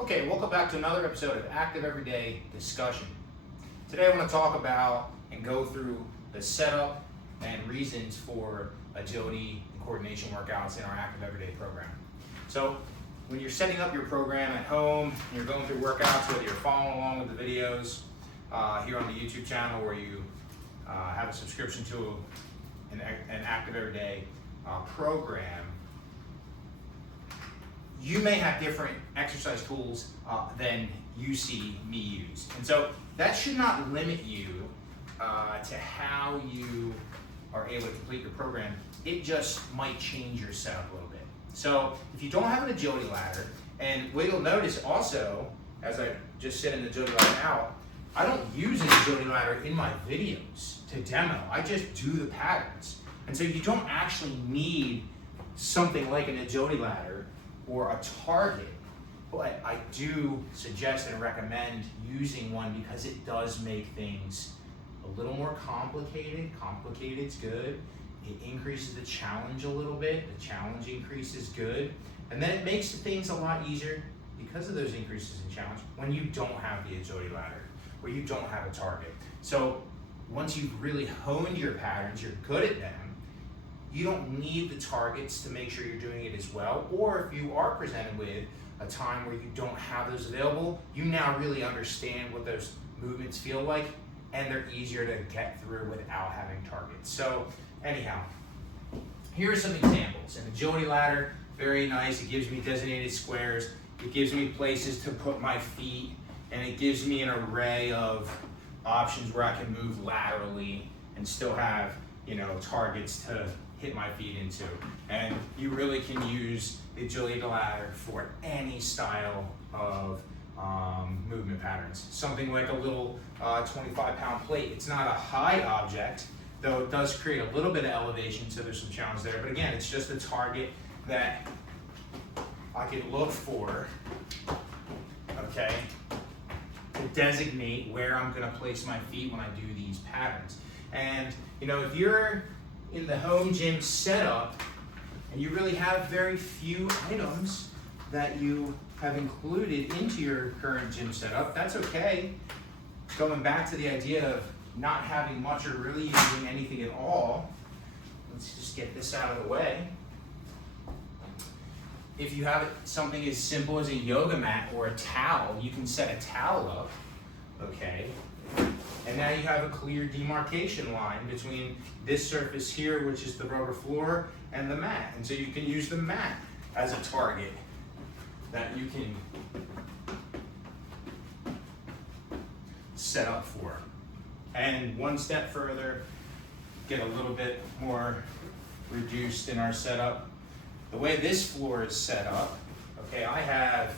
Okay, welcome back to another episode of Active Everyday Discussion. Today I want to talk about and go through the setup and reasons for agility and coordination workouts in our Active Everyday program. So when you're setting up your program at home, and you're going through workouts, whether you're following along with the videos here on the YouTube channel or you have a subscription to an Active Everyday program, you may have different exercise tools than you see me use. And so that should not limit you to how you are able to complete your program. It just might change your setup a little bit. So if you don't have an agility ladder, and what you'll notice also, as I just set an agility ladder out, I don't use an agility ladder in my videos to demo. I just do the patterns. And so you don't actually need something like an agility ladder or a target, but I do suggest and recommend using one because it does make things a little more complicated. Complicated's good. It increases the challenge a little bit. The challenge increase is good. And then it makes things a lot easier because of those increases in challenge when you don't have the agility ladder or you don't have a target. So once you've really honed your patterns, you're good at them, you don't need the targets to make sure you're doing it as well. Or if you are presented with a time where you don't have those available, you now really understand what those movements feel like, and they're easier to get through without having targets. So anyhow, here are some examples. An agility ladder, very nice. It gives me designated squares. It gives me places to put my feet, and it gives me an array of options where I can move laterally and still have, targets to hit my feet into. And you really can use the agility ladder for any style of movement patterns. Something like a little 25-pound plate. It's not a high object, though it does create a little bit of elevation, so there's some challenge there. But again, it's just a target that I can look for, okay, to designate where I'm gonna place my feet when I do these patterns. And if you're in the home gym setup and you really have very few items that you have included into your current gym setup, that's okay. Going back to the idea of not having much or really using anything at all, let's just get this out of the way. If you have something as simple as a yoga mat or a towel, you can set a towel up, okay? And now you have a clear demarcation line between this surface here, which is the rubber floor, and the mat. And so you can use the mat as a target that you can set up for. And one step further, get a little bit more reduced in our setup. The way this floor is set up, okay, I have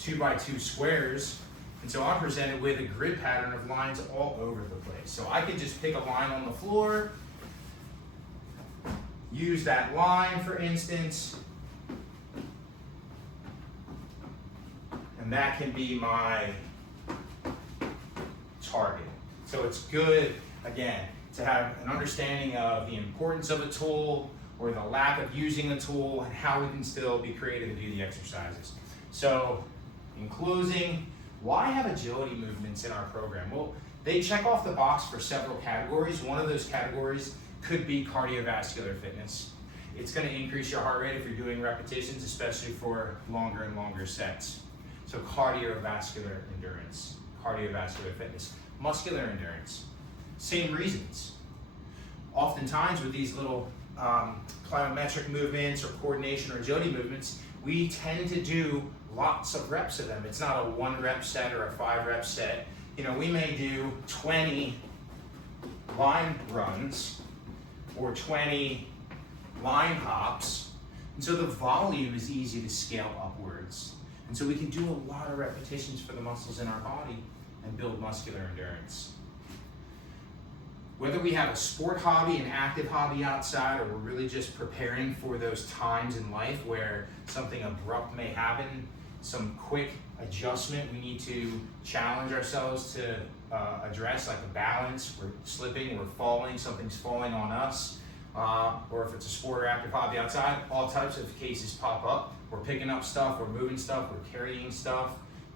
2x2 squares. And so I'm presented with a grid pattern of lines all over the place. So I can just pick a line on the floor, use that line for instance, and that can be my target. So it's good, again, to have an understanding of the importance of a tool or the lack of using a tool and how we can still be creative and do the exercises. So in closing, why have agility movements in our program? Well, they check off the box for several categories. One of those categories could be cardiovascular fitness. It's going to increase your heart rate if you're doing repetitions, especially for longer and longer sets. So cardiovascular endurance, cardiovascular fitness. Muscular endurance, same reasons. Oftentimes with these little plyometric movements or coordination or agility movements, we tend to do lots of reps of them. It's not a 1 rep set or a 5 rep set. We may do 20 line runs or 20 line hops. And so the volume is easy to scale upwards. And so we can do a lot of repetitions for the muscles in our body and build muscular endurance. Whether we have a sport hobby, an active hobby outside, or we're really just preparing for those times in life where something abrupt may happen, some quick adjustment we need to challenge ourselves to address, like a balance, we're slipping, we're falling, something's falling on us, or if it's a sport or active hobby outside, all types of cases pop up. We're picking up stuff, we're moving stuff, we're carrying stuff.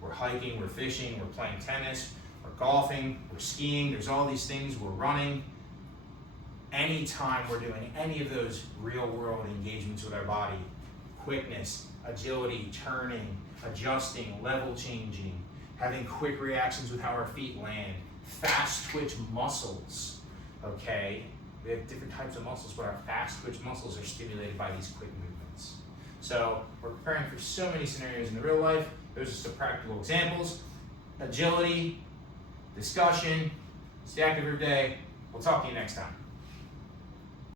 we're hiking, we're fishing, we're playing tennis, we're golfing, we're skiing, there's all these things, we're running. Anytime we're doing any of those real world engagements with our body, quickness, agility, turning, adjusting, level changing, having quick reactions with how our feet land, fast twitch muscles, okay? We have different types of muscles, but our fast twitch muscles are stimulated by these quick movements. So we're preparing for so many scenarios in the real life. Those are some practical examples. Agility, discussion, stay active every day. We'll talk to you next time.